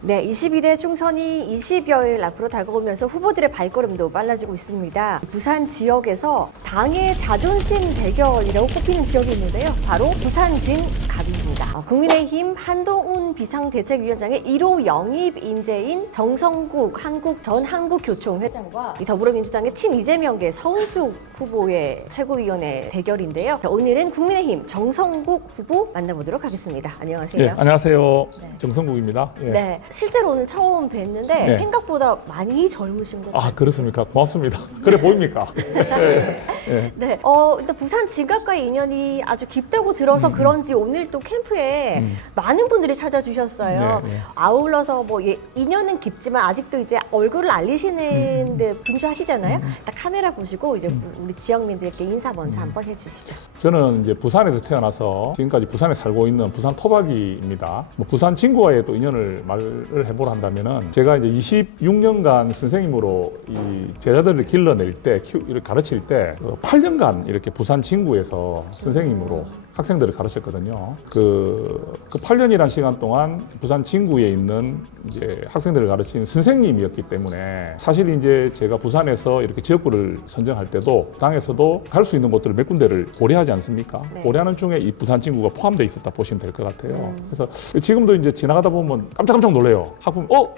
네, 22대 총선이 20여일 앞으로 다가오면서 후보들의 발걸음도 빨라지고 있습니다. 부산 지역에서 당의 자존심 대결이라고 꼽히는 지역이 있는데요. 바로 부산진 갑입니다. 국민의힘 한동훈 비상대책위원장의 1호 영입 인재인 정성국 전 한국교총회장과 더불어민주당의 친이재명계 서은숙 후보의 최고위원회 대결인데요. 오늘은 국민의힘 정성국 후보 만나보도록 하겠습니다. 안녕하세요. 네, 안녕하세요. 네. 정성국입니다. 예. 네, 실제로 오늘 처음 뵀는데 네. 생각보다 많이 젊으신 것 같아요. 아, 그렇습니까? 고맙습니다. 그래 보입니까? 네. 네. 네, 일단 부산 지갑과의 인연이 아주 깊다고 들어서 그런지 오늘 또 캠프에 많은 분들이 찾아주셨어요. 네, 네. 아울러서 뭐 인연은 깊지만 아직도 이제 얼굴을 알리시는데 분주하시잖아요. 딱 카메라 보시고 이제 우리 지역민들께 인사 먼저 한번 해주시죠. 저는 이제 부산에서 태어나서 지금까지 부산에 살고 있는 부산 토박이입니다. 뭐 부산 친구와의 또 인연을 말을 해보라 한다면은 제가 이제 26년간 선생님으로 이 제자들을 길러낼 때, 가르칠 때 8년간 이렇게 부산 친구에서 선생님으로 학생들을 가르쳤거든요. 그 8년이라는 시간 동안 부산 진구에 있는 이제 학생들을 가르친 선생님이었기 때문에 사실 이제 제가 부산에서 이렇게 지역구를 선정할 때도 당에서도 갈 수 있는 곳들을 몇 군데를 고려하지 않습니까? 네. 고려하는 중에 이 부산 진구가 포함되어 있었다 보시면 될 것 같아요. 그래서 지금도 이제 지나가다 보면 깜짝깜짝 놀래요. 학부모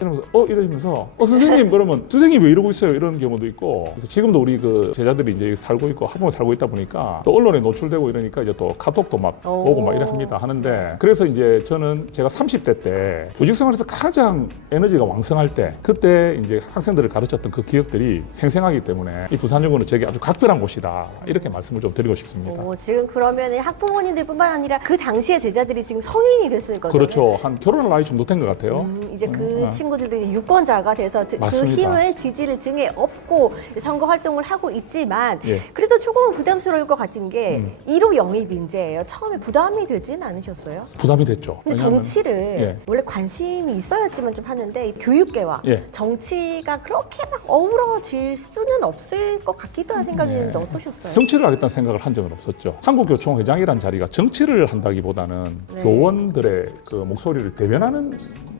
이러면서 선생님 그러면 선생님 왜 이러고 있어요? 이런 경우도 있고. 그래서 지금도 우리 그 제자들이 이제 살고 있고 학부모 살고 있다 보니까 또 언론에 노출되고 이러니까 이제 또 카톡도 막 오고 막 이래 합니다. 하는데 그래서 이제 저는 제가 30대 때 조직 생활에서 가장 에너지가 왕성할 때 그때 이제 학생들을 가르쳤던 그 기억들이 생생하기 때문에 이 부산여고는 제게 아주 각별한 곳이다. 이렇게 말씀을 좀 드리고 싶습니다. 지금 그러면 학부모님들뿐만 아니라 그 당시에 제자들이 지금 성인이 됐을 거죠. 그렇죠. 한 결혼할 나이 정도 된 것 같아요. 이제 그 친구들도 이제 유권자가 돼서 그 맞습니다. 힘을 지지를 등에 업고 선거 활동을 하고 있지만 예. 그래도 조금 부담스러울 것 같은 게 1호 영입 인재예요. 처음에 부담이 되진 않으셨어요? 부담이 됐죠. 근데 왜냐하면 정치를 예. 원래 관심이 있어야지만 좀 하는데 이 교육계와 예. 정치가 그렇게 막 어우러질 수는 없을 것 같기도 한 생각이 드는데 어떠셨어요? 정치를 하겠다는 생각을 한 적은 없었죠. 한국교총회장이라는 자리가 정치를 한다기보다는 네. 교원들의 그 목소리를 대변하는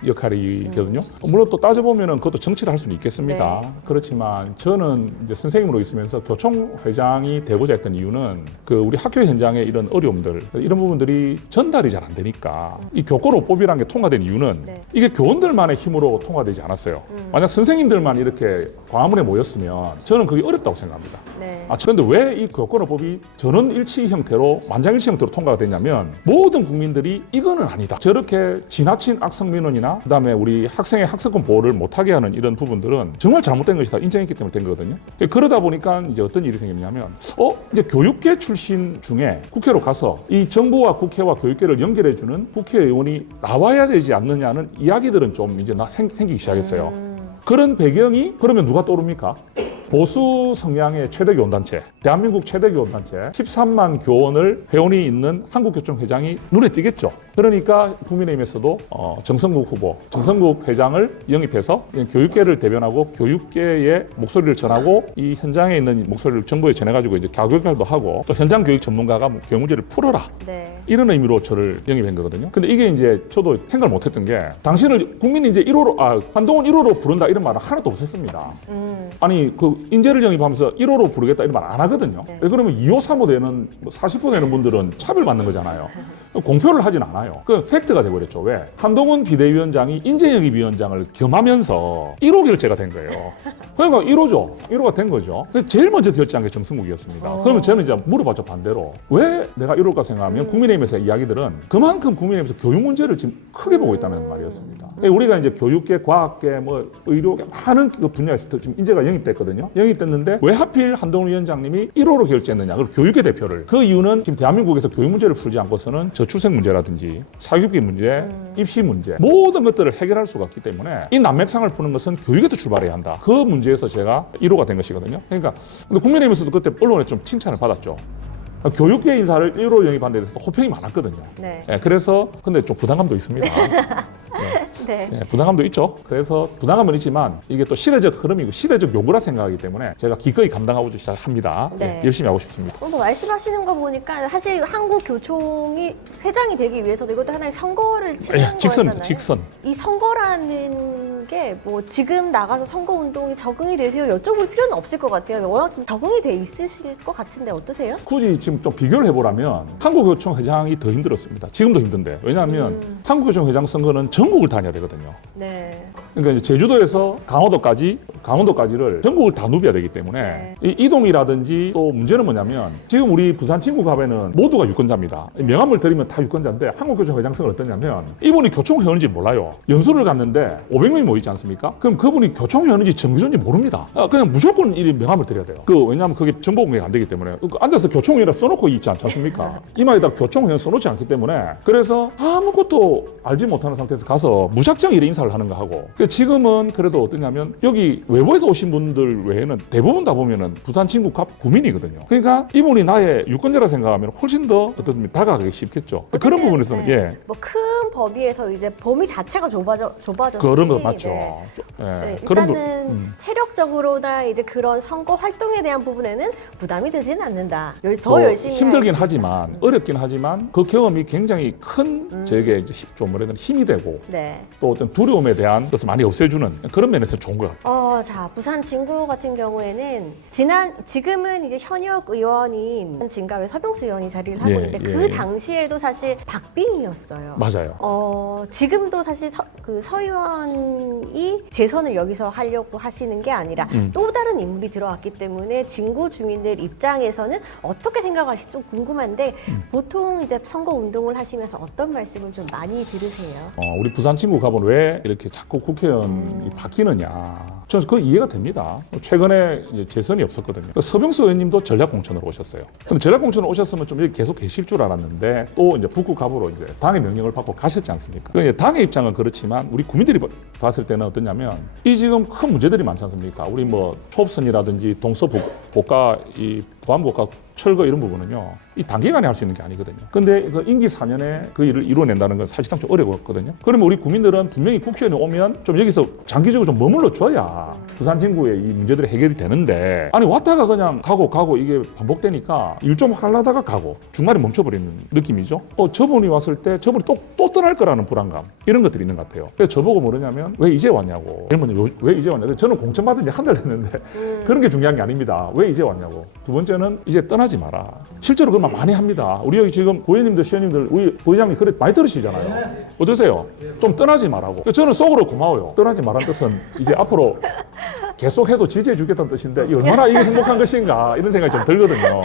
역할이거든요. 물론 또 따져보면 그것도 정치를 할 수는 있겠습니다. 네. 그렇지만 저는 이제 선생님으로 있으면서 교총회장이 되고자 했던 이유는 그 우리 학교 현장의 이런 어려움들, 이런 부분들이 전달이 잘 안 되니까 이 교권호법이라는 게 통과된 이유는 네. 이게 교원들만의 힘으로 통과되지 않았어요. 만약 선생님들만 이렇게 광화문에 모였으면 저는 그게 어렵다고 생각합니다. 네. 그런데 왜 이 교권호법이 전원일치 형태로 만장일치 형태로 통과가 됐냐면 모든 국민들이 이거는 아니다. 저렇게 지나친 악성 민원이나 그다음에 우리 학생의 학습권 보호를 못하게 하는 이런 부분들은 정말 잘못된 것이다 인정했기 때문에 된 거거든요. 그러다 보니까 이제 어떤 일이 생겼냐면 이제 교육계 출신 중에 국회로 가서 이 정부와 국회와 교육계를 연결해주는 국회의원이 나와야 되지 않느냐는 이야기들은 좀 이제 생기기 시작했어요. 그런 배경이 그러면 누가 떠오릅니까? 보수 성향의 최대 교원단체, 대한민국 최대 교원단체 13만 교원을 회원이 있는 한국교총회장이 눈에 띄겠죠. 그러니까 국민의힘에서도 정성국 후보, 정성국 회장을 영입해서 교육계를 대변하고 교육계의 목소리를 전하고 이 현장에 있는 목소리를 정부에 전해가지고 이제 교육활도 하고 또 현장 교육 전문가가 교육 문제를 풀어라. 네. 이런 의미로 저를 영입한 거거든요. 근데 이게 이제 저도 생각을 못했던 게 당신을 국민이 이제 1호로 한동훈 1호로 부른다 이런 말은 하나도 없었습니다. 아니 그 인재를 영입하면서 1호로 부르겠다 이런 말 안 하거든요. 네. 왜 그러면 2호, 3호 되는 40% 되는 분들은 차별받는 거잖아요. 공표를 하진 않아요. 그 팩트가 돼버렸죠. 왜? 한동훈 비대위원장이 인재영입위원장을 겸하면서 1호 결제가 된 거예요. 그러니까 1호죠. 1호가 된 거죠. 그래서 제일 먼저 결제한 게 정승국이었습니다. 그러면 저는 이제 물어봤죠. 반대로. 왜 내가 1호일까 생각하면 국민의힘에서 이야기들은 그만큼 국민의힘에서 교육 문제를 지금 크게 보고 있다는 말이었습니다. 우리가 이제 교육계, 과학계, 뭐 의료계 많은 그 분야에서 지금 인재가 영입됐거든요. 영입됐는데 왜 하필 한동훈 위원장님이 1호로 결제했느냐. 그리고 교육계 대표를. 그 이유는 지금 대한민국에서 교육 문제를 풀지 않고서는 저출생 문제라든지 사교육비 문제, 입시 문제 모든 것들을 해결할 수가 없기 때문에 이 난맥상을 푸는 것은 교육에서 출발해야 한다. 그 문제에서 제가 1호가 된 것이거든요. 그러니까 근데 국민의힘에서도 그때 언론에 좀 칭찬을 받았죠. 교육계 인사를 1호 영입한 데 대해서 호평이 많았거든요. 네. 그래서 근데 좀 부담감도 있습니다. 네. 예, 부담감도 있죠. 그래서 부담감은 있지만 이게 또 시대적 흐름이고 시대적 요구라 생각하기 때문에 제가 기꺼이 감당하고 시작합니다. 네. 예, 열심히 하고 싶습니다. 뭐 말씀하시는 거 보니까 사실 한국교총이 회장이 되기 위해서도 이것도 하나의 선거를 치르는 예, 직선입니다. 거잖아요. 직선. 이 선거라는 게 뭐 지금 나가서 선거 운동이 적응이 되세요? 여쭤볼 필요는 없을 것 같아요. 워낙 좀 적응이 돼 있으실 것 같은데 어떠세요? 굳이 지금 좀 비교를 해보라면 한국교총 회장이 더 힘들었습니다. 지금도 힘든데. 왜냐하면 한국교총 회장 선거는 전국을 다녀야 되거든요. 네. 그러니까 이제 제주도에서 강원도까지를 전국을 다 누벼야 되기 때문에 네. 이 이동이라든지 또 문제는 뭐냐면 지금 우리 부산 친구 가면은 모두가 유권자입니다. 명함을 드리면 다 유권자인데 한국교총 회장 선거는 어떠냐면 이분이 교총 회원인지 몰라요. 연수를 갔는데 500명이 모이지 않습니까? 그럼 그분이 교총 회원인지 정규전인지 모릅니다. 그냥 무조건 이 명함을 드려야 돼요. 왜냐하면 그게 정보 공개가 안 되기 때문에 앉아서 교총회원이라 써놓고 있지 않습니까? 이마에다 교총회원 써놓지 않기 때문에 그래서 아무것도 알지 못하는 상태에서 가서 무작정 이래 인사를 하는 거 하고 지금은 그래도 어떠냐면 여기 외부에서 오신 분들 외에는 대부분 다 보면은 부산 진구 갑 구민이거든요. 그러니까 이분이 나의 유권자라 생각하면 훨씬 더 어떻습니까? 다가가기 쉽겠죠. 그런 부분에서는 예. 뭐 큰 범위에서 이제 범위 자체가 좁아졌으니 그런 거 맞죠. 네. 예. 네, 그런 일단은 체력적으로나 이제 그런 선거 활동에 대한 부분에는 부담이 되지는 않는다. 더 또 열심히 힘들긴 할 수 있다. 하지만 어렵긴 하지만 그 경험이 굉장히 큰 저에게 이제 좀 뭐라 해야 되나 힘이 되고 네. 또 어떤 두려움에 대한 것을 많이 없애주는 그런 면에서 좋은 것 같아요. 자, 부산 진구 같은 경우에는 지금은 이제 현역 의원인 진갑의 서병수 의원이 자리를 하고 예, 있는데 예, 그 예. 당시에도 사실 박빙이었어요. 맞아요. 지금도 사실 서 의원이 재선을 여기서 하려고 하시는 게 아니라 또 다른 인물이 들어왔기 때문에 진구 주민들 입장에서는 어떻게 생각하실지 좀 궁금한데 보통 이제 선거 운동을 하시면서 어떤 말씀을 좀 많이 들으세요? 우리 부산 친구 가면 왜 이렇게 자꾸 국회의원이 바뀌느냐. 저는 그 이해가 됩니다. 최근에 이제 재선이 없었거든요. 서병수 의원님도 전략공천으로 오셨어요. 근데 전략공천으로 오셨으면 좀 여기 계속 계실 줄 알았는데 또 이제 북구갑으로 이제 당의 명령을 받고 가셨지 않습니까? 그러니까 당의 입장은 그렇지만 우리 국민들이 봤을 때는 어떠냐면 이 지금 큰 문제들이 많지 않습니까? 우리 뭐 초업선이라든지 동서고가 이 보안고가 철거 이런 부분은요. 이 단기간에 할 수 있는 게 아니거든요. 근데 그 임기 4년에 그 일을 이뤄낸다는 건 사실상 좀 어려웠거든요. 그러면 우리 국민들은 분명히 국회의원이 오면 좀 여기서 장기적으로 좀 머물러 줘야 부산 진구의 이 문제들이 해결이 되는데 아니 왔다가 그냥 가고 이게 반복되니까 일 좀 하려다가 가고 중간에 멈춰버리는 느낌이죠. 저분이 왔을 때 저분이 또 떠날 거라는 불안감 이런 것들이 있는 것 같아요. 그래서 저보고 뭐냐면 왜 이제 왔냐고. 제일 먼저 왜 이제 왔냐고. 저는 공천받은 지 한 달 됐는데 그런 게 중요한 게 아닙니다. 왜 이제 왔냐고. 두 번째는 이제 떠나지 마라. 실제로 그런 말 많이 합니다. 우리 여기 지금 고객님들, 시장님들, 우리 부회장님 그래 많이 들으시잖아요. 어떠세요? 좀 떠나지 말라고. 저는 속으로 고마워요. 떠나지 말라는 뜻은 이제 앞으로 계속해도 지지해 주겠다는 뜻인데 이 얼마나 이게 행복한 것인가 이런 생각이 좀 들거든요.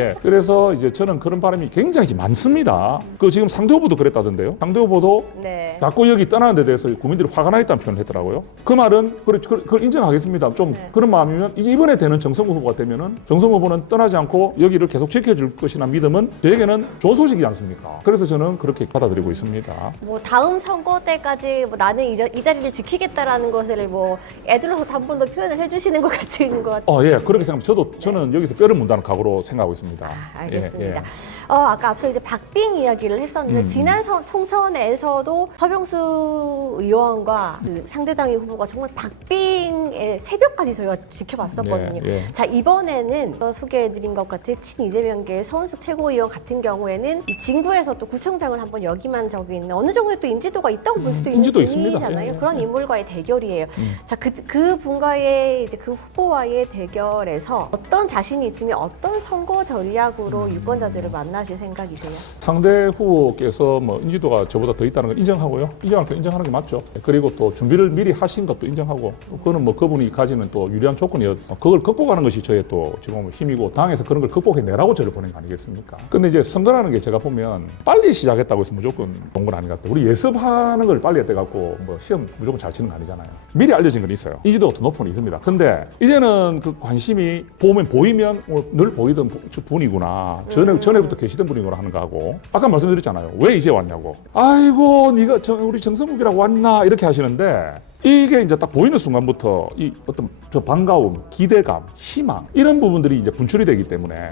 예. 그래서 이제 저는 그런 바람이 굉장히 많습니다. 그 지금 상대 후보도 그랬다던데요. 상대 후보도 네. 자꾸 여기 떠나는 데 대해서 국민들이 화가 나 있다는 표현을 했더라고요. 그 말은 그걸 인정하겠습니다. 좀 그런 마음이면 이제 이번에 되는 정성호 후보가 되면은 정성호 후보는 떠나지 않고 여기를 계속 지켜줄 것이라는 믿음은 저에게는 좋은 소식이지 않습니까? 그래서 저는 그렇게 받아들이고 있습니다. 뭐 다음 선거 때까지 뭐 나는 이 자리를 지키겠다라는 것을 뭐 애들로서 한 번 더 표현을 해주시는 것 같은 것 같아요. 예, 그렇게 생각합니다. 저는 여기서 뼈를 문다는 각오로 생각하고 있습니다. 알겠습니다. 예. 아까 앞서 이제 박빙 이야기를 했었는데 지난 통선에서도 서병수 의원과 그 상대당의 후보가 정말 박빙의 새벽까지 저희가 지켜봤었거든요. 예. 자, 이번에는 소개해드린 것 같은 친이재명계의 서은숙 최고위원 같은 경우에는 이 진구에서 또 구청장을 한번 역임한 적이 있는 어느 정도의 또 인지도가 있다고 볼 수도 있는 인지도 있습니다. 분이잖아요. 예. 그런 인물과의 대결이에요. 자, 그 분과의 이제 그 후보와의 대결에서 어떤 자신이 있으면 어떤 선거 전략으로 유권자들을 만나실 생각이세요? 상대 후보께서 뭐 인지도가 저보다 더 있다는 걸 인정하고요. 인정하는 게 맞죠. 그리고 또 준비를 미리 하신 것도 인정하고 그거는 뭐 그분이 가지는 또 유리한 조건이어서 그걸 극복하는 것이 저의 또 지금 힘이고 당에서 그런 걸 극복해내라고 저를 보낸 거 아니겠습니까? 근데 이제 선거라는 게 제가 보면 빨리 시작했다고 해서 무조건 좋은 건 아닌 것 같아요. 우리 예습하는 걸 빨리 했대갖고 뭐 시험 무조건 잘 치는 거 아니잖아요. 미리 알려진 건 있어요. 인지도가 더 높은 건 있습니다. 근데 이제는 그 관심이 보이면 늘 보이던 분이구나. 전에부터 계시던 분이구나 하는 거하고 아까 말씀드렸잖아요. 왜 이제 왔냐고. 아이고 네가 우리 정성국이라고 왔나 이렇게 하시는데 이게 이제 딱 보이는 순간부터 이 어떤 저 반가움, 기대감, 희망 이런 부분들이 이제 분출이 되기 때문에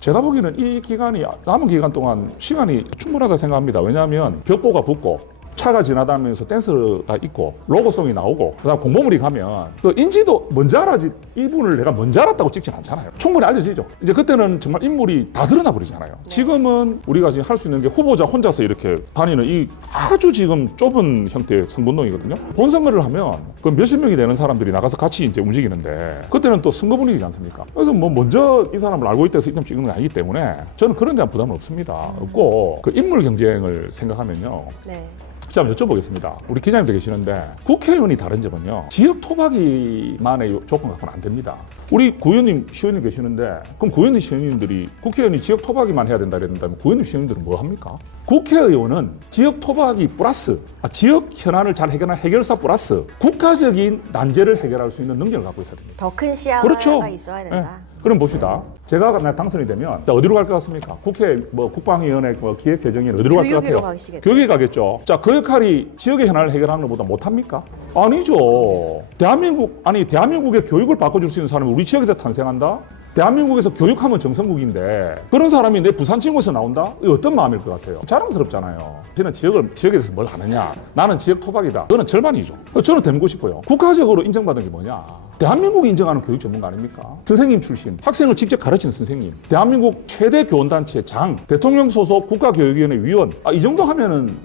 제가 보기에는 이 기간이 남은 기간 동안 시간이 충분하다 생각합니다. 왜냐하면 벽보가 붙고 차가 지나다니면서 댄스가 있고 로고송이 나오고 그다음 공보물이 가면 그 인지도 뭔지 알아지 이분을 내가 뭔지 알았다고 찍진 않잖아요. 충분히 알려지죠. 이제 그때는 정말 인물이 다 드러나 버리잖아요. 지금은 우리가 지금 할 수 있는 게 후보자 혼자서 이렇게 다니는 이 아주 지금 좁은 형태의 선거운동이거든요. 본선거를 하면 그 몇십 명이 되는 사람들이 나가서 같이 이제 움직이는데 그때는 또 선거 분위기지 않습니까? 그래서 뭐 먼저 이 사람을 알고 있다 해서 이점 찍는 건 아니기 때문에 저는 그런 데한 부담은 없습니다. 없고 그 인물 경쟁을 생각하면요. 네. 자, 한번 여쭤보겠습니다. 우리 기자님도 계시는데 국회의원이 다른 점은요. 지역 토박이만의 조건 갖고는 안 됩니다. 우리 구의원님, 시의원님 계시는데 그럼 구의원님, 시의원님들이 국회의원이 지역 토박이만 해야 된다 그랬는데 구의원님, 시의원님들은 뭐 합니까? 국회의원은 지역 토박이 플러스 지역 현안을 잘 해결하는 해결사 플러스 국가적인 난제를 해결할 수 있는 능력을 갖고 있어야 됩니다. 더 큰 시야가 그렇죠. 있어야 된다. 그럼 봅시다. 제가 만약 당선이 되면 어디로 갈 것 같습니까? 국회 뭐 국방위원회 뭐 기획재정위원회 어디로 갈 것 같아요? 가시겠죠. 교육에 가겠죠. 자, 그 역할이 지역의 현안을 해결하는 것보다 못합니까? 아니죠. 대한민국의 교육을 바꿔줄 수 있는 사람이 우리 지역에서 탄생한다? 대한민국에서 교육하면 정성국인데 그런 사람이 내 부산 친구에서 나온다? 이거 어떤 마음일 것 같아요? 자랑스럽잖아요. 저는 지역에 대해서 뭘 아느냐? 나는 지역 토박이다. 그거는 절반이죠. 저는 되고 싶어요. 국가적으로 인정받은 게 뭐냐? 대한민국이 인정하는 교육 전문가 아닙니까? 선생님 출신, 학생을 직접 가르치는 선생님, 대한민국 최대 교원단체 장, 대통령 소속 국가교육위원회 위원, 이 정도 하면은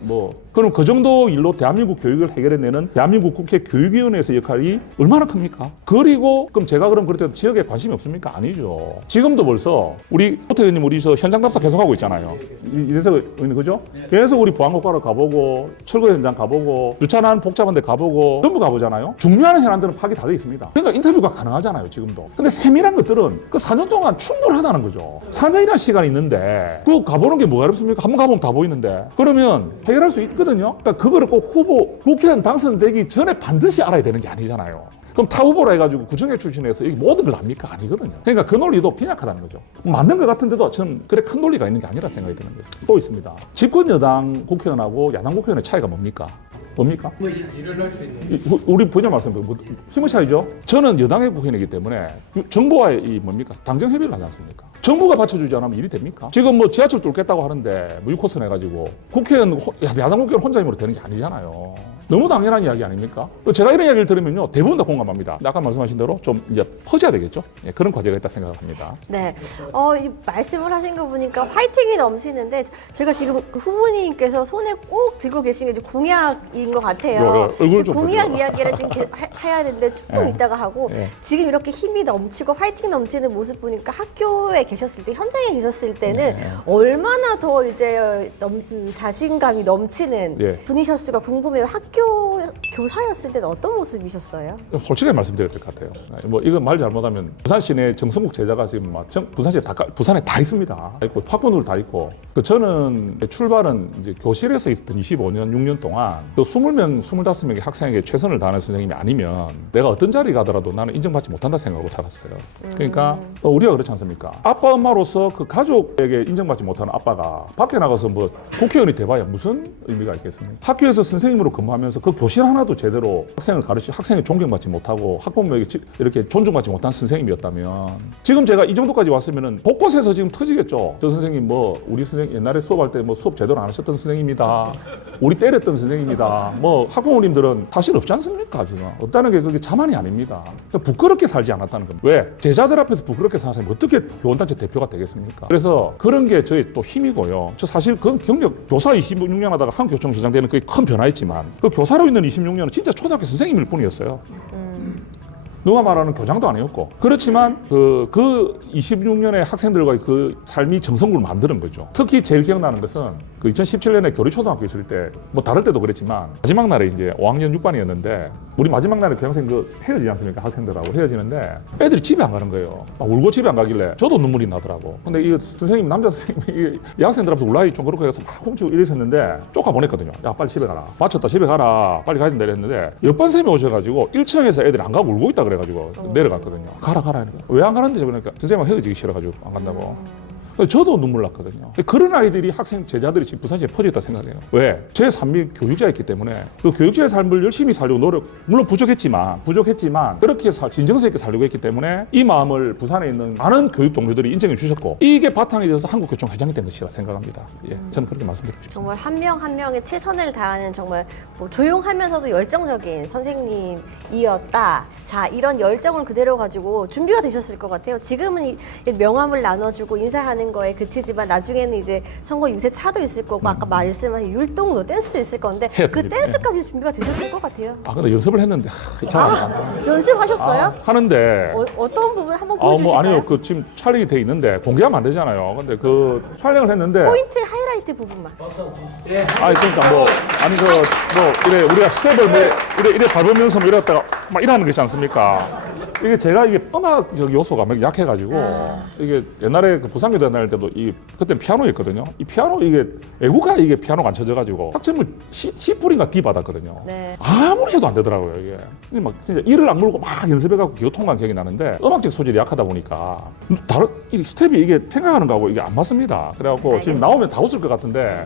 그럼 그 정도 일로 대한민국 교육을 해결해내는 대한민국 국회 교육위원회에서 역할이 얼마나 큽니까? 그리고 그럼 제가 그럴 때 지역에 관심이 없습니까? 아니죠. 지금도 벌써 우리 호태 의원님 우리 현장 답사 계속하고 있잖아요. 이래서 의원님 그죠? 계속 우리 보안국가로 가보고 철거 현장 가보고 주차난 복잡한 데 가보고 전부 가보잖아요. 중요한 현안들은 파악이 다 돼 있습니다. 그러니까 인터뷰가 가능하잖아요, 지금도. 근데 세밀한 것들은 그 4년 동안 충분하다는 거죠. 4년이라는 시간이 있는데 그거 가보는 게 뭐가 어렵습니까? 한번 가보면 다 보이는데. 그러면 해결할 수 있거든요. 그러니까 그거를 꼭 국회의원 당선되기 전에 반드시 알아야 되는 게 아니잖아요. 그럼 타 후보라 해가지고 구청회 출신에서 이 모든 걸 압니까? 아니거든요. 그러니까 그 논리도 빈약하다는 거죠. 맞는 것 같은데도 저는 그래 큰 논리가 있는 게 아니라 생각이 드는 거예요. 또 있습니다. 집권 여당 국회의원하고 야당 국회의원의 차이가 뭡니까? 일을 할 수 있는 우리 분야 말씀드리면 힘의 차이죠. 저는 여당의 국회의원이기 때문에 정부와의 당정 협의를 하지 않습니까? 정부가 받쳐주지 않으면 일이 됩니까? 지금 지하철 뚫겠다고 하는데 6호선 해가지고 국회의원 야당 국회의원 혼자 힘으로 되는 게 아니잖아요. 너무 당연한 이야기 아닙니까? 제가 이런 이야기를 들으면요 대부분 다 공감합니다. 아까 말씀하신 대로 좀 이제 퍼져야 되겠죠. 예, 그런 과제가 있다 생각합니다. 네, 이 말씀을 하신 거 보니까 화이팅이 넘치는데 제가 지금 그 후보님께서 손에 꼭 들고 계신 게 이제 공약인 것 같아요. 얼굴 좀 공약 보세요. 이야기를 지금 해야 되는데 조금 이따가 하고 지금 이렇게 힘이 넘치고 화이팅 넘치는 모습 보니까 학교에 계셨을 때 현장에 계셨을 때는 얼마나 더 이제 자신감이 넘치는 분이셨을까 궁금해요. 학교 교사였을 때는 어떤 모습이셨어요? 솔직하게 말씀드려야 될 것 같아요. 이건 말 잘못하면 부산 시내 정성국 제자가 지금 부산에 다 있습니다. 있고 학부모들 다 있고. 저는 출발은 이제 교실에서 있었던 25년, 6년 동안 그 20명, 25명의 학생에게 최선을 다하는 선생님이 아니면 내가 어떤 자리 가더라도 나는 인정받지 못한다 생각으로 살았어요. 그러니까 우리가 그렇지 않습니까? 아빠, 엄마로서 그 가족에게 인정받지 못하는 아빠가 밖에 나가서 국회의원이 돼봐야 무슨 의미가 있겠습니까? 학교에서 선생님으로 근무하면서 그 교실 하나도 제대로 학생을 존경받지 못하고 학부모에게 이렇게 존중받지 못한 선생님이었다면 지금 제가 이 정도까지 왔으면은 곳곳에서 지금 터지겠죠. 저 선생님 우리 선생님 옛날에 수업할 때 수업 제대로 안 하셨던 선생님이다. 우리 때렸던 선생님이다. 학부모님들은 사실 없지 않습니까? 지금 없다는 게 그게 자만이 아닙니다. 부끄럽게 살지 않았다는 겁니다. 왜? 제자들 앞에서 부끄럽게 사는 사람이 어떻게 교원단체 대표가 되겠습니까? 그래서 그런 게 저희 또 힘이고요. 저 사실 그 경력 교사 26년 하다가 한국교총회장 되는 그게 큰 변화였지만 그 교사로 있는 26년은 진짜 초등학교 선생님일 뿐이었어요. 누가 말하는 교장도 아니었고. 그렇지만 그 26년의 학생들과의 그 삶이 정성국을 만드는 거죠. 특히 제일 기억나는 것은 그 2017년에 교리초등학교 있을 때 다를 때도 그랬지만 마지막 날에 이제 5학년 6반이었는데 우리 마지막 날에 교양생 헤어지지 않습니까? 학생들하고 헤어지는데 애들이 집에 안 가는 거예요. 울고 집에 안 가길래 저도 눈물이 나더라고. 근데 이 선생님, 남자 선생님이 이 학생들 앞에서 울라이 좀 그렇게 해서 막 훔치고 이랬었는데 쫓아보냈거든요. 야, 빨리 집에 가라. 마쳤다, 집에 가라. 빨리 가야 된다 이랬는데 옆반 쌤이 오셔가지고 1층에서 애들이 안 가고 울고 있다 그래가지고 내려갔거든요. 가라. 왜 안 가는데? 그러니까 선생님하고 헤어지기 싫어가지고 안 간다고. 저도 눈물 났거든요. 그런 아이들이 학생 제자들이 지금 부산시에 퍼져 있다 생각해요. 왜? 제 삶이 교육자였기 때문에 그 교육자의 삶을 열심히 살려고 노력, 물론 부족했지만 그렇게 진정성 있게 살려고 했기 때문에 이 마음을 부산에 있는 많은 교육 동료들이 인정해 주셨고 이게 바탕이 되어서 한국교총 회장이 된 것이라 생각합니다. 예, 저는 그렇게 말씀드리고 싶습니다. 정말 한 명 한 명의 최선을 다하는 정말 뭐 조용하면서도 열정적인 선생님이었다. 자, 이런 열정을 그대로 가지고 준비가 되셨을 것 같아요. 지금은 이 명함을 나눠주고 인사하는 거에 그치지만 나중에는 이제 선거 유세 차도 있을 거고 아까 말씀하신 율동도 댄스도 있을 건데 해야 그 됩니다. 댄스까지 준비가 되셨을 것 같아요. 아, 근데 연습을 했는데 잘안 나와요. 연습하셨어요? 하는데 어떤 부분 한번 뭐 보여주실까요? 아니요, 그 지금 촬영이 돼 있는데 공개하면 안 되잖아요. 근데 그 촬영을 했는데 포인트 하이라이트 부분만. 아니 그러니까 뭐 아니 그 뭐 이래 우리가 스텝을 뭐 이래 밟으면서 뭐 이랬다가 막 이러는 게 있지 않습니까? 이게 제가 이게 음악적 요소가 막 약해가지고 이게 옛날에 그 부산교대 다닐 때도 그때 피아노였거든요. 이 피아노 이게 애국가 이게 피아노가 안 쳐져가지고 학점을 C+인가 D 받았거든요. 네. 아무리 해도 안 되더라고요 이게. 이게 막 진짜 이를 악물고 막 연습해갖고 기호통한 기억이 나는데 음악적 소질이 약하다 보니까 다른 이 스텝이 이게 생각하는 거하고 이게 안 맞습니다. 그래갖고 지금 나오면 다 웃을 것 같은데.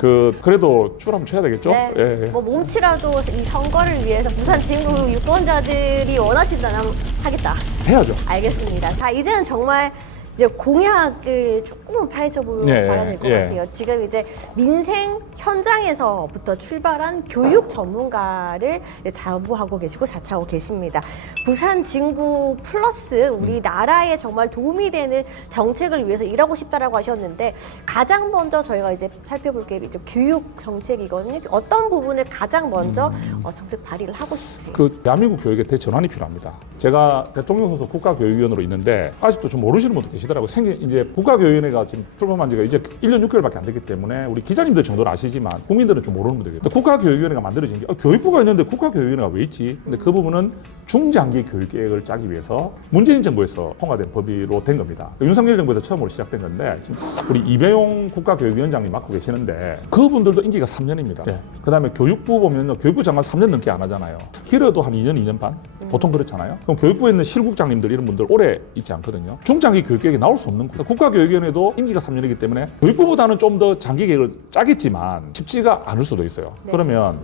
그래도 줄 한번 쳐야 되겠죠? 네. 예, 예. 뭐 몸치라도 이 선거를 위해서 부산 진구 유권자들이 원하신다면 하겠다. 해야죠. 알겠습니다. 자, 이제는 정말 이제 공약을 조금은 파헤쳐 보면 예, 봐야 될 것 예. 같아요. 지금 이제 민생 현장에서부터 출발한 교육 전문가를 이제 자부하고 계시고 자처하고 계십니다. 부산 진구 플러스 우리나라에 정말 도움이 되는 정책을 위해서 일하고 싶다라고 하셨는데 가장 먼저 저희가 이제 살펴볼 게 이제 교육 정책이거든요. 어떤 부분을 가장 먼저 정책 발의를 하고 싶으세요? 그 대한민국 교육의 대전환이 필요합니다. 제가 대통령 선거 국가교육위원으로 있는데 아직도 좀 모르시는 분도 계시더라고요. 이제 국가교육위원회가 지금 출범한 지가 이제 1년 6개월밖에 안 됐기 때문에 우리 기자님들 정도는 아시지만 국민들은 좀 모르는 분들이 있어요. 국가교육위원회가 만들어진 게 교육부가 있는데 국가교육위원회가 왜 있지? 근데 그 부분은 중장기 교육계획을 짜기 위해서 문재인 정부에서 통과된 법의로 된 겁니다. 윤석열 정부에서 처음으로 시작된 건데 지금 우리 이배용 국가교육위원장님 맡고 계시는데 그분들도 임기가 3년입니다. 예. 그다음에 교육부 보면 교육부 장관 3년 넘게 안 하잖아요. 길어도 한 2년, 2년 반? 보통 그렇잖아요. 그럼 교육부에 있는 실국장님들 이런 분들 오래 있지 않거든요. 중장기 교육계획이 나올 수 없는 거예요. 국가교육위원회도 임기가 3년이기 때문에 교육부보다는 좀 더 장기 계획을 짜겠지만 쉽지가 않을 수도 있어요. 네. 그러면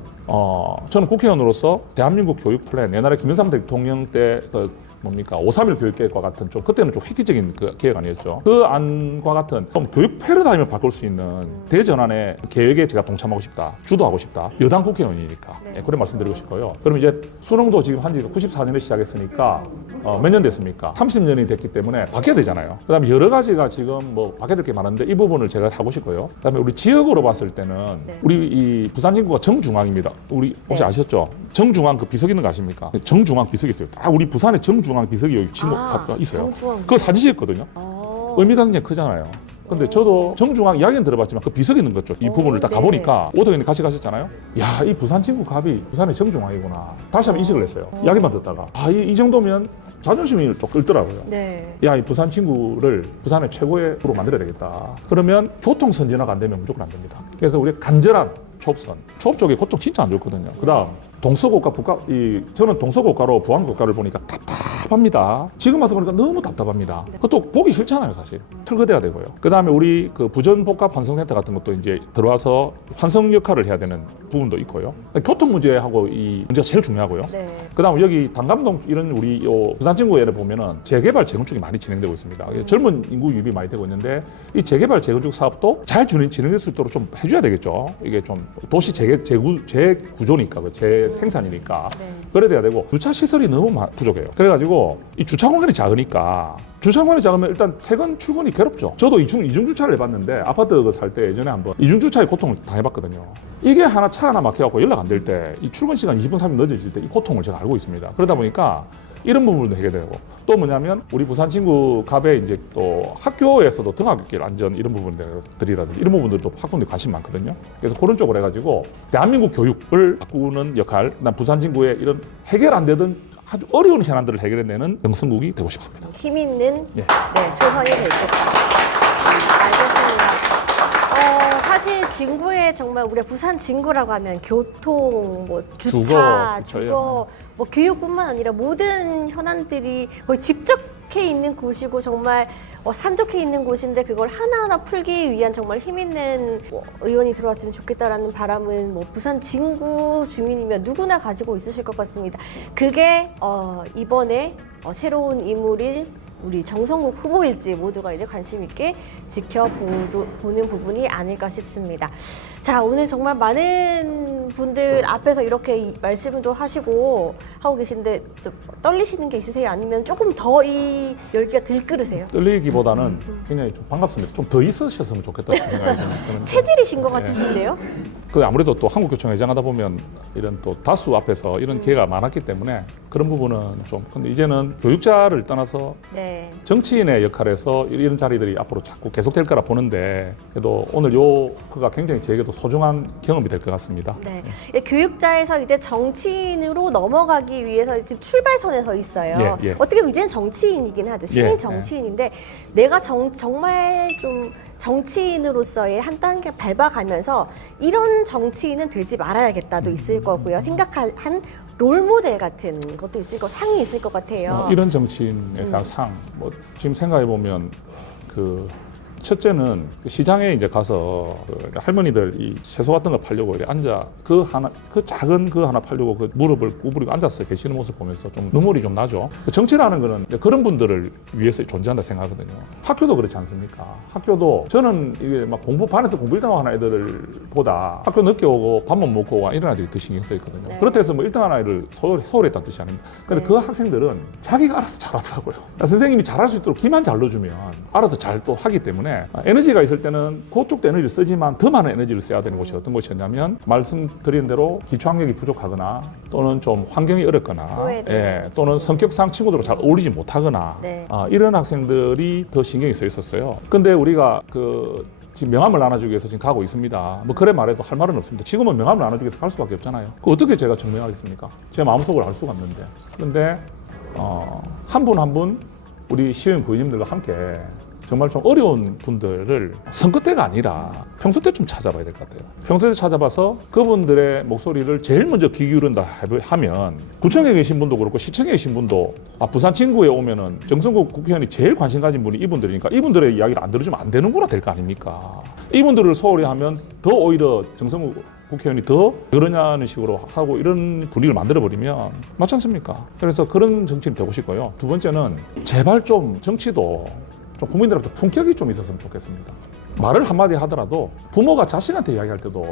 저는 국회의원으로서 대한민국 교육 플랜, 옛날에 김영삼 대통령 때 뭡니까 5.3일 교육계획과 같은 좀 그때는 좀 획기적인 그 계획 아니었죠. 그 안과 같은 좀 교육 패러다임을 바꿀 수 있는 대전환의 계획에 제가 동참하고 싶다, 주도하고 싶다. 여당 국회의원이니까 네. 예, 그런 말씀드리고 싶고요. 그럼 이제 수능도 지금 한지 94년에 시작했으니까 몇 년 됐습니까? 30년이 됐기 때문에 바뀌어야 되잖아요. 그다음에 여러 가지가 지금 뭐 바뀌어야 될 게 많은데 이 부분을 제가 하고 싶고요. 그다음에 우리 지역으로 봤을 때는 네. 우리 이 부산 진구가 정중앙입니다. 우리 혹시 네. 아셨죠? 정중앙 그 비석 있는 거 아십니까? 정중앙 비석이 있어요. 우리 부산에 정중앙 비석이 여기 친구 있어요. 정중앙. 그거 사진 찍었거든요. 의미가 굉장히 크잖아요. 근데 저도 정중앙 이야기는 들어봤지만 그 비석 있는 것 쪽 이 부분을 딱 네. 가보니까 오덕이님 같이 가셨잖아요. 야, 이 부산 친구 갑이 부산의 정중앙이구나. 다시 한번 인식을 했어요. 이야기만 듣다가 이 정도면 자존심이 또 끌더라고요. 네. 야, 이 부산 친구를 부산의 최고의로 만들어야 되겠다. 그러면 교통 선진화가 안 되면 무조건 안 됩니다. 그래서 우리 간절한 초업선. 초업 쪽에 교통 진짜 안 좋거든요. 그다음 동서고가 저는 동서고가로 보안고가를 보니까 답답합니다. 지금 와서 보니까 너무 답답합니다. 그것도 보기 싫잖아요, 사실. 철거돼야 되고요. 그다음에 우리 그 부전복합 환성센터 같은 것도 이제 들어와서 환성 역할을 해야 되는 부분도 있고요. 교통 문제하고 이 문제가 제일 중요하고요. 네. 그다음 여기 단감동 이런 우리 부산 진구에 보면은 재개발 재건축이 많이 진행되고 있습니다. 젊은 인구 유입이 많이 되고 있는데 이 재개발 재건축 사업도 잘 진행될 수 있도록 좀 해줘야 되겠죠. 이게 좀 도시 재구조니까 재생산이니까 네. 그래야 돼야 되고 주차 시설이 너무 부족해요. 그래가지고 이 주차 공간이 작으니까 주차 공간이 작으면 일단 퇴근 출근이 괴롭죠. 저도 이중 주차를 해봤는데 아파트 살 때 예전에 한번 이중 주차의 고통을 당해봤거든요. 이게 차 하나 막혀갖고 연락 안 될 때 이 출근 시간 20분 30분 늦어질 때 이 고통을 제가 알고 있습니다. 그러다 보니까 이런 부분도 해결되고 또 뭐냐면 우리 부산 친구 갑에 이제 또 학교에서도 등하굣길 안전 이런 부분들이라든지 이런 부분들도 학생들이 관심 많거든요. 그래서 그런 쪽으로 해가지고 대한민국 교육을 바꾸는 역할, 그다음 부산 친구의 이런 해결 안 되던 아주 어려운 현안들을 해결해내는 영성국이 되고 싶습니다. 힘 있는 예. 초선이 되겠다. 알겠습니다. 사실 진구에 정말 우리가 부산 진구라고 하면 교통, 뭐 주차, 주거, 주거, 뭐 교육뿐만 아니라 모든 현안들이 거의 직접 속해 있는 곳이고 정말 산적해 있는 곳인데 그걸 하나하나 풀기 위한 정말 힘 있는 의원이 들어왔으면 좋겠다라는 바람은 부산 진구 주민이면 누구나 가지고 있으실 것 같습니다. 그게 이번에 새로운 인물인 우리 정성국 후보일지 모두가 이제 관심 있게 지켜보는 부분이 아닐까 싶습니다. 자, 오늘 정말 많은 분들 앞에서 이렇게 말씀도 하고 계신데 떨리시는 게 있으세요? 아니면 조금 더 이 열기가 들끓으세요? 떨리기보다는 굉장히 좀 반갑습니다. 좀 더 있으셨으면 좋겠다는 생각이 드는 체질이신 것 같으신데요? 그 아무래도 또 한국교총 회장하다 보면 이런 또 다수 앞에서 이런 기회가 많았기 때문에 그런 부분은 좀 근데 이제는 교육자를 떠나서 네. 정치인의 역할에서 이런 자리들이 앞으로 자꾸 계속될 거라 보는데 그래도 오늘 그가 굉장히 저에게도 소중한 경험이 될 것 같습니다. 네. 교육자에서 이제 정치인으로 넘어가기 위해서 지금 출발선에 서 있어요. 예, 예. 어떻게 보면 이제는 정치인이긴 하죠. 신인 예, 정치인인데 내가 정말 좀 정치인으로서의 한 단계 밟아가면서 이런 정치인은 되지 말아야겠다도 있을 거고요. 생각한 롤모델 같은 것도 있을 거, 상이 있을 것 같아요. 이런 정치인에 대한 상, 지금 생각해 보면 첫째는 시장에 이제 가서 할머니들 이 채소 같은 거 팔려고 이렇게 앉아 그 작은 그 하나 팔려고 그 무릎을 구부리고 앉아서 계시는 모습 보면서 좀 눈물이 좀 나죠. 정치라는 거는 그런 분들을 위해서 존재한다 생각하거든요. 학교도 그렇지 않습니까? 학교도 저는 이게 막 반에서 공부 1등 하는 애들보다 학교 늦게 오고 밥만 먹고 와 이런 아이들이 더 신경 써 있거든요. 네. 그렇다 해서 1등 하는 아이를 소홀했다는 뜻이 아닙니다. 근데 네. 그 학생들은 자기가 알아서 잘하더라고요. 선생님이 잘할 수 있도록 기만 잘 넣어주면 알아서 잘 또 하기 때문에 에너지가 있을 때는 그쪽도 에너지를 쓰지만 더 많은 에너지를 써야 되는 곳이 어떤 곳이었냐면 말씀드린 대로 기초학력이 부족하거나 또는 좀 환경이 어렵거나 또는 성격상 친구들과 잘 어울리지 못하거나 네. 이런 학생들이 더 신경이 써 있었어요. 근데 우리가 지금 명함을 나눠주기 위해서 지금 가고 있습니다. 그래 말해도 할 말은 없습니다. 지금은 명함을 나눠주기 위해서 갈 수밖에 없잖아요. 어떻게 제가 증명하겠습니까? 제 마음속을 알 수가 없는데. 그런데 한 분 한 분 우리 시의원 구의원님들과 함께 정말 좀 어려운 분들을 선거 때가 아니라 평소 때 좀 찾아봐야 될 것 같아요. 평소 때 찾아봐서 그분들의 목소리를 제일 먼저 귀 기울인다 하면 구청에 계신 분도 그렇고 시청에 계신 분도 부산 진구에 오면은 정성국 국회의원이 제일 관심 가진 분이 이분들이니까 이분들의 이야기를 안 들어주면 안 되는구나 될 거 아닙니까? 이분들을 소홀히 하면 더 오히려 정성국 국회의원이 더 그러냐는 식으로 하고 이런 분위기를 만들어버리면 맞지 않습니까? 그래서 그런 정치인이 되고 싶고요. 두 번째는 제발 좀 정치도 좀 국민들한테 품격이 좀 있었으면 좋겠습니다. 말을 한마디 하더라도 부모가 자식한테 이야기할 때도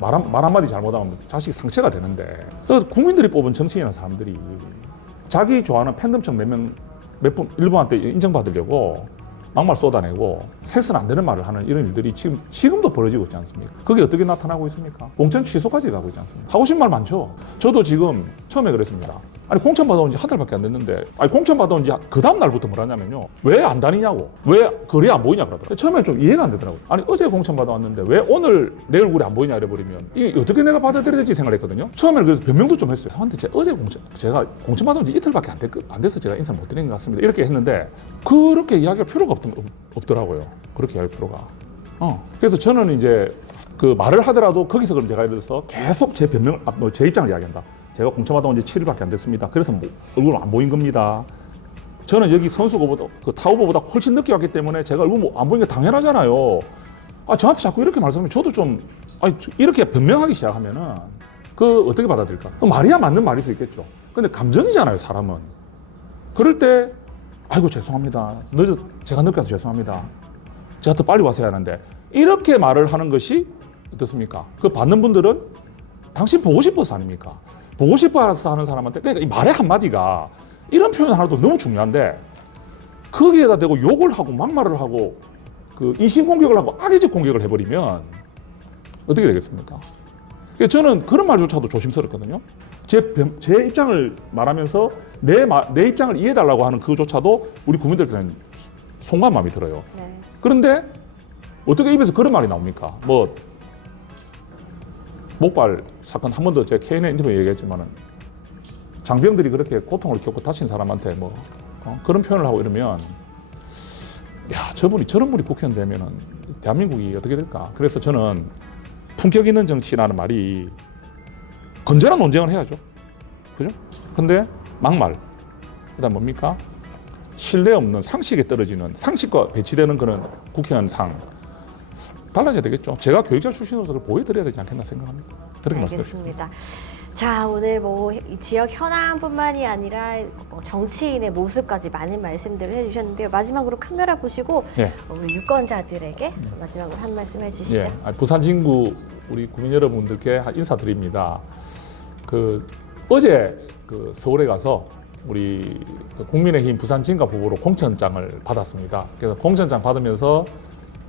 말 한마디 잘못하면 자식이 상처가 되는데 국민들이 뽑은 정치인이라는 사람들이 자기 좋아하는 팬덤층 일부한테 인정받으려고 막말 쏟아내고 해서는 안 되는 말을 하는 이런 일들이 지금도 벌어지고 있지 않습니까? 그게 어떻게 나타나고 있습니까? 공천 취소까지 가고 있지 않습니까? 하고 싶은 말 많죠? 저도 지금 처음에 그랬습니다. 공천 받아온 지 한 달밖에 안 됐는데 공천 받아온 지 그 다음 날부터 뭐라냐면요. 왜 안 다니냐고. 왜 거리에 안 보이냐 그러더라고요. 처음에 좀 이해가 안 되더라고요. 어제 공천 받아왔는데 왜 오늘 내 얼굴이 안 보이냐 이래버리면 이게 어떻게 내가 받아들여야 될지 생각했거든요. 처음에는 그래서 변명도 좀 했어요. 저한테 제가 공천 받아온 지 이틀밖에 안 돼서 제가 인사 못 드린 것 같습니다. 이렇게 했는데 그렇게 이야기할 필요가 없더라고요. 그렇게 할 필요가. 그래서 저는 이제 그 말을 하더라도 거기서 그럼 제가 예를 들어서 계속 제 입장을 이야기한다. 제가 공천 받아온 지 7일밖에 안 됐습니다. 그래서 얼굴 안 보인 겁니다. 저는 여기 선수고보다 타후보보다 훨씬 늦게 왔기 때문에 제가 얼굴 안 보인 게 당연하잖아요. 저한테 자꾸 이렇게 말씀하면 저도 좀 이렇게 변명하기 시작하면은 어떻게 받아들일까? 말이야 맞는 말일 수 있겠죠. 근데 감정이잖아요, 사람은. 그럴 때 아이고 죄송합니다. 제가 늦게 와서 죄송합니다. 제가 더 빨리 와서 해야 하는데 이렇게 말을 하는 것이 어떻습니까? 받는 분들은 당신 보고 싶어서 아닙니까? 보고 싶어서 하는 사람한테 그러니까 이 말의 한마디가 이런 표현 하나도 너무 중요한데 거기에다 대고 욕을 하고 막말을 하고 인신공격을 하고 악의적 공격을 해버리면 어떻게 되겠습니까? 저는 그런 말조차도 조심스럽거든요. 제 입장을 말하면서 내 입장을 이해해달라고 하는 그조차도 우리 국민들께는 송구한 마음이 들어요. 네. 그런데 어떻게 입에서 그런 말이 나옵니까? 목발 사건 한 번도 제가 KNN 인터뷰에 얘기했지만은 장병들이 그렇게 고통을 겪고 다친 사람한테 그런 표현을 하고 이러면 저런 분이 국회의원 되면은 대한민국이 어떻게 될까? 그래서 저는 품격 있는 정치라는 말이 건전한 논쟁을 해야죠. 그죠? 근데 막말. 그다음 뭡니까? 신뢰 없는 상식에 떨어지는 상식과 배치되는 그런 국회의원상 달라져야 되겠죠. 제가 교육자 출신으로서 그걸 보여드려야 되지 않겠나 생각합니다. 그렇게 말씀드리겠습니다. 알겠습니다. 자, 오늘 뭐 이 지역 현안뿐만이 아니라 정치인의 모습까지 많은 말씀들을 해주셨는데요. 마지막으로 카메라 보시고 예. 우리 유권자들에게 마지막으로 한 말씀 해주시죠. 예. 부산 진구 우리 국민 여러분들께 인사드립니다. 어제 서울에 가서 우리 국민의힘 부산 진갑 후보로 공천장을 받았습니다. 그래서 공천장 받으면서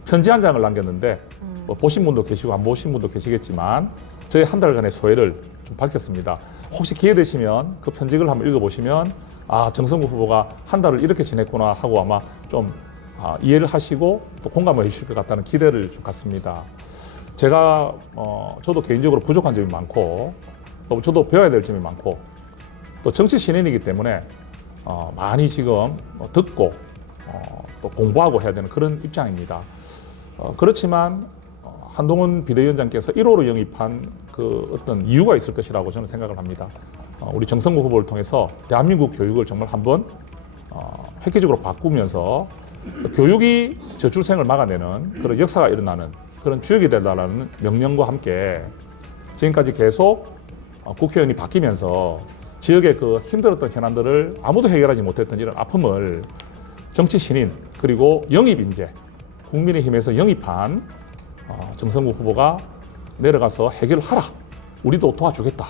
편지 한 장을 남겼는데 뭐 보신 분도 계시고 안 보신 분도 계시겠지만 저희 한 달간의 소회를 좀 밝혔습니다. 혹시 기회 되시면 그 편지를 한번 읽어보시면 아, 정성구 후보가 한 달을 이렇게 지냈구나 하고 아마 좀 이해를 하시고 또 공감을 해주실 것 같다는 기대를 좀 갖습니다. 제가 저도 개인적으로 부족한 점이 많고 또 저도 배워야 될 점이 많고 또 정치 신인이기 때문에 많이 지금 듣고 또 공부하고 해야 되는 그런 입장입니다. 그렇지만 한동훈 비대위원장께서 1호로 영입한 그 어떤 이유가 있을 것이라고 저는 생각을 합니다. 우리 정성구 후보를 통해서 대한민국 교육을 정말 한번 획기적으로 바꾸면서 교육이 저출생을 막아내는 그런 역사가 일어나는 그런 주역이 되달라는 명령과 함께 지금까지 계속 국회의원이 바뀌면서 지역의 그 힘들었던 현안들을 아무도 해결하지 못했던 이런 아픔을 정치 신인 그리고 영입 인재 국민의힘에서 영입한 정성구 후보가 내려가서 해결하라. 우리도 도와주겠다.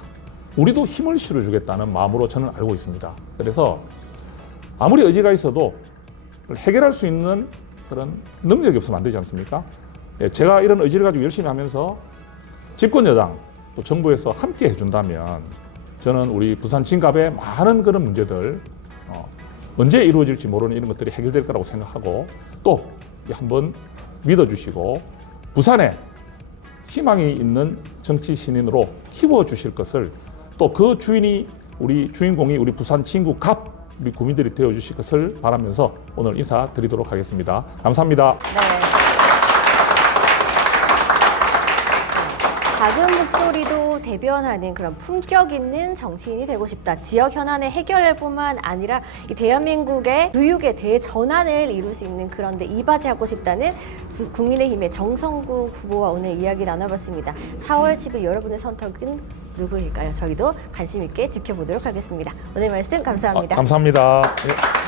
우리도 힘을 실어주겠다는 마음으로 저는 알고 있습니다. 그래서 아무리 의지가 있어도 해결할 수 있는 그런 능력이 없으면 안 되지 않습니까? 예, 제가 이런 의지를 가지고 열심히 하면서 집권 여당 또 정부에서 함께 해준다면 저는 우리 부산 진갑의 많은 그런 문제들 언제 이루어질지 모르는 이런 것들이 해결될 거라고 생각하고 또 한번 믿어주시고 부산에 희망이 있는 정치 신인으로 키워주실 것을 또 그 주인공이 우리 부산 진구 갑 우리 국민들이 되어주실 것을 바라면서 오늘 인사드리도록 하겠습니다. 감사합니다. 네. 작은 목소리도 대변하는 그런 품격 있는 정치인이 되고 싶다. 지역 현안의 해결뿐만 아니라 이 대한민국의 교육의 대전환을 이룰 수 있는 그런 데 이바지하고 싶다는 국민의힘의 정성구 후보와 오늘 이야기 나눠봤습니다. 4월 10일 여러분의 선택은 누구일까요? 저희도 관심 있게 지켜보도록 하겠습니다. 오늘 말씀 감사합니다. 감사합니다. 예.